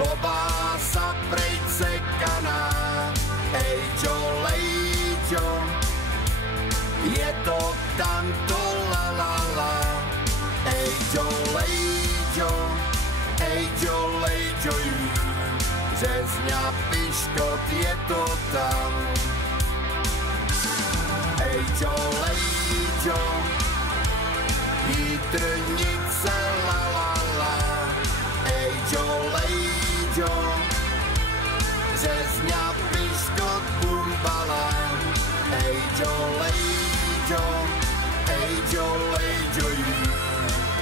klobása prejcekaná. Ejďo, lejďo, je to tamto la la la. Ejďo, lejďo, Řezňa, Piškot, je to tam. Ejďo, lejďo, Jitrnice, la la la. Ejďo, lejďo, Řezňa, Piškot, bumbala. Ejďo, lejďo,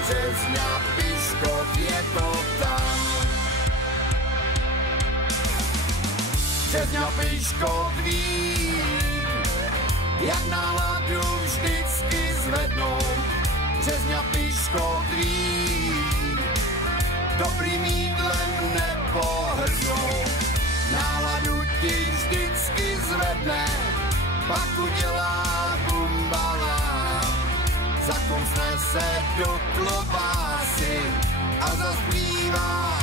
Řezňa, Piškot, je to tam. Řezňa, Piškot ví, jak náladu vždycky zvednou. Řezňa, Piškot ví, dobrým jídlem nepohrdnou. Náladu ti vždycky zvedne, pak udělá bumbala. Zakousne se do klobásy a zaspívá.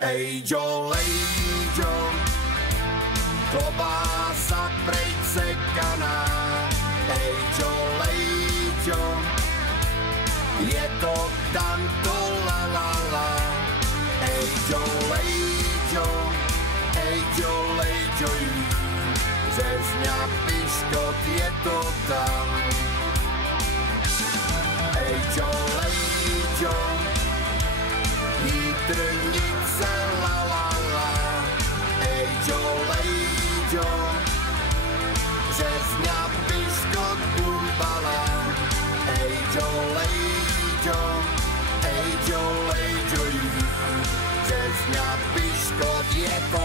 Ejďo, lejďo, klobása prejcekaná. Ejďo, lejďo, je to tamto la la la. Ejďo, lejďo, Řezňa, Piškot, je to tam. Ejďo, lejďo, Jitrnice, la la la. Ejďo, lejďo, Řezňa, Piškot, bumbala. Ejďo, lejďo, Řezňa, Piškot, je to